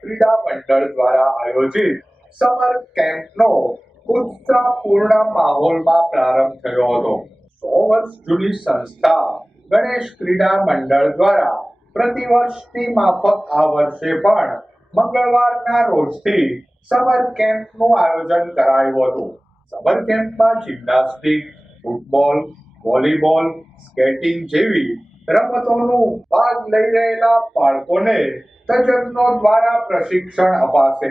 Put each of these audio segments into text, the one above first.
ક્રીડા મંડળ દ્વારા આયોજિત સમર કેમ્પનો ઉત્સાહપૂર્ણ માહોલમાં પ્રારંભ થયો હતો. સો વર્ષ જૂની સંસ્થા ગણેશ ક્રીડા મંડળ દ્વારા પ્રતિવર્ષની માફક આ વર્ષે પણ મંગળવારના રોજથી સમર કેમ્પનું આયોજન કરાયું હતું. સમર કેમ્પમાં જિમ્નાસ્ટિક, ફૂટબોલ, વોલીબોલ, સ્કેટિંગ જેવી રમતોનું ભાગ લઈ રહેલા બાળકોને તજજ્ઞો દ્વારા પ્રશિક્ષણ અપાશે.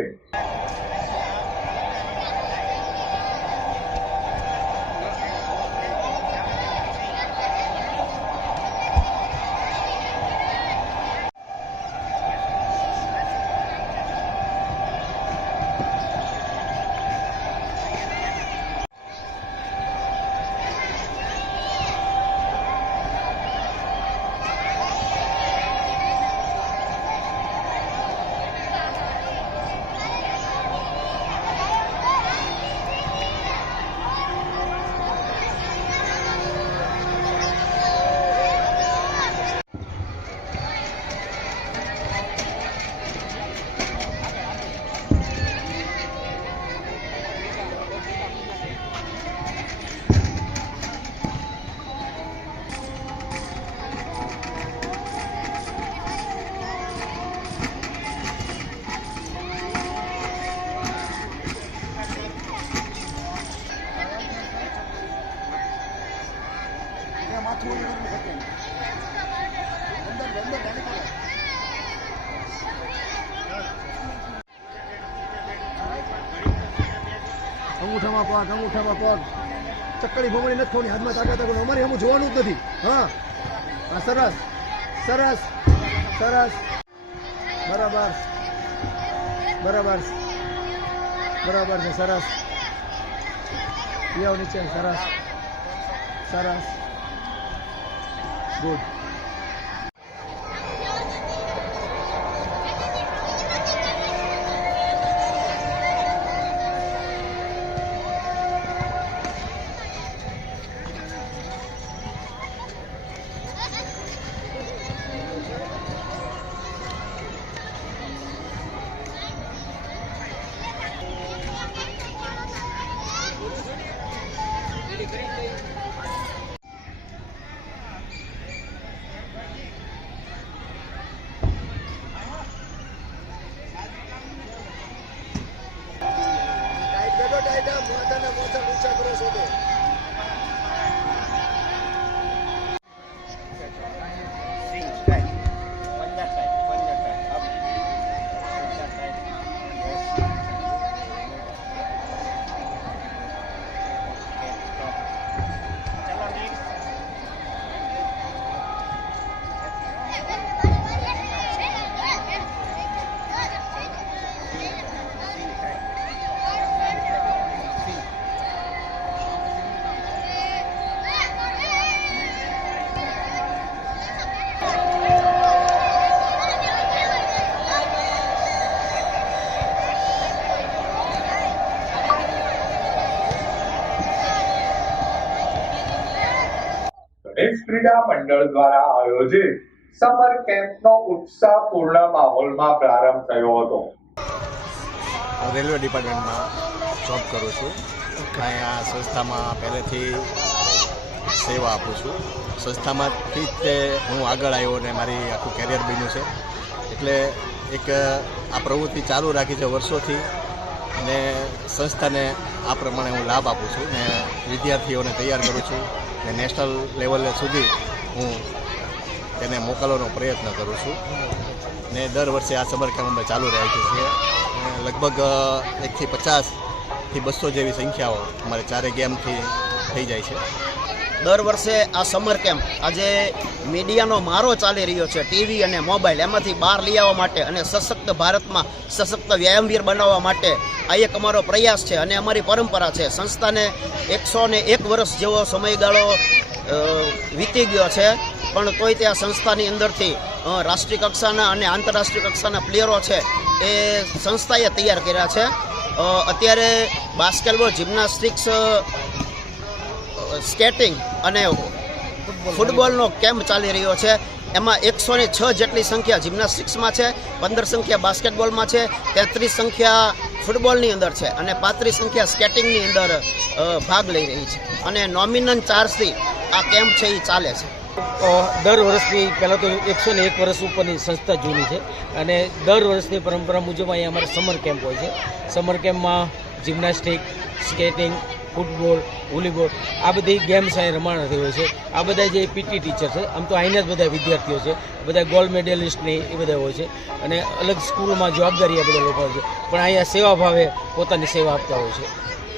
અંગૂઠામાં પગ અંગૂઠામાં પગ. ચક્કડી ભમણી નથી ખોની હાથમાં તાકાત રાખો. અમારે હમું જોવાનું જ નથી. હા. હા સરસ. સરસ. સરસ. બરાબર. બરાબર. બરાબર છે. સરસ. યાવ નીચે. સરસ. સરસ. ગુડ. બેઠો ટાઈટ મોઢાને મોઢા ઊંચા કરો છો તો ગણેશ ક્રીડા મંડળ દ્વારા આયોજિત સમર કેમ્પનો ઉત્સાહપૂર્ણ માહોલમાં પ્રારંભ થયો હતો. રેલવે ડિપાર્ટમેન્ટમાં જોબ કરું છું. અહીંયા સંસ્થામાં પહેલેથી સેવા આપું છું. સંસ્થામાંથી જ તે હું આગળ આવ્યો અને મારી આખું કેરિયર બન્યું છે. એટલે એક આ પ્રવૃત્તિ ચાલુ રાખી છે વર્ષોથી અને સંસ્થાને આ પ્રમાણે હું લાભ આપું છું ને વિદ્યાર્થીઓને તૈયાર કરું છું. ને નેશનલ લેવલે સુધી હું તેને મોકલવાનો પ્રયત્ન કરું છું. ને દર વર્ષે આ સમર કેમ્પ અમે ચાલુ રાખીએ છીએ. લગભગ એકથી પચાસથી બસો જેવી સંખ્યાઓ અમારે ચારે ગેમથી થઈ જાય છે. દર વર્ષે આ સમર કેમ્પ આજે મીડિયાનો મારો ચાલી રહ્યો છે ટીવી અને મોબાઈલ એમાંથી બહાર લઈ આવવા માટે અને સશક્ત ભારતમાં સશક્ત વ્યાયામવીર બનાવવા માટે આ એક અમારો પ્રયાસ છે અને અમારી પરંપરા છે. સંસ્થાને એકસો ને એક વર્ષ જેવો સમયગાળો વીતી ગયો છે, પણ તોય તે આ સંસ્થાની અંદરથી રાષ્ટ્રીય કક્ષાના અને આંતરરાષ્ટ્રીય કક્ષાના પ્લેયરો છે એ સંસ્થાએ તૈયાર કર્યા છે. અત્યારે બાસ્કેટબોલ જિમ્નાસ્ટિક્સ સ્કેટિંગ અને ફૂટબોલનો કેમ્પ ચાલી રહ્યો છે. એમાં એકસો ને છ જેટલી સંખ્યા જિમ્નાસ્ટિક્સમાં છે, પંદર સંખ્યા બાસ્કેટબોલમાં છે, તેત્રીસ સંખ્યા ફૂટબોલની અંદર છે અને પાંત્રીસ સંખ્યા સ્કેટિંગની અંદર ભાગ લઈ રહી છે. અને નોમિનલ ચાર્જથી આ કેમ્પ છે એ ચાલે છે. દર વર્ષની પહેલાં તો એકસો ને એક વર્ષ ઉપરની સંસ્થા જૂની છે અને દર વર્ષની પરંપરા મુજબ અહીંયા અમારે સમર કેમ્પ હોય છે. સમર કેમ્પમાં જિમ્નાસ્ટિક, સ્કેટિંગ ફૂટબોલ, વોલીબોલ, આ બધી ગેમ્સ અહીં રમાણાથી હોય છે. આ બધા જે પીટી ટીચર છે, આમ તો અહીંના જ બધા વિદ્યાર્થીઓ છે, બધા ગોલ્ડ મેડલિસ્ટની એ બધા હોય છે, અને અલગ સ્કૂલમાં જવાબદારી આ બધા લોકો છે. પણ અહીંયા સેવા ભાવે પોતાની સેવા આપતા હોય છે.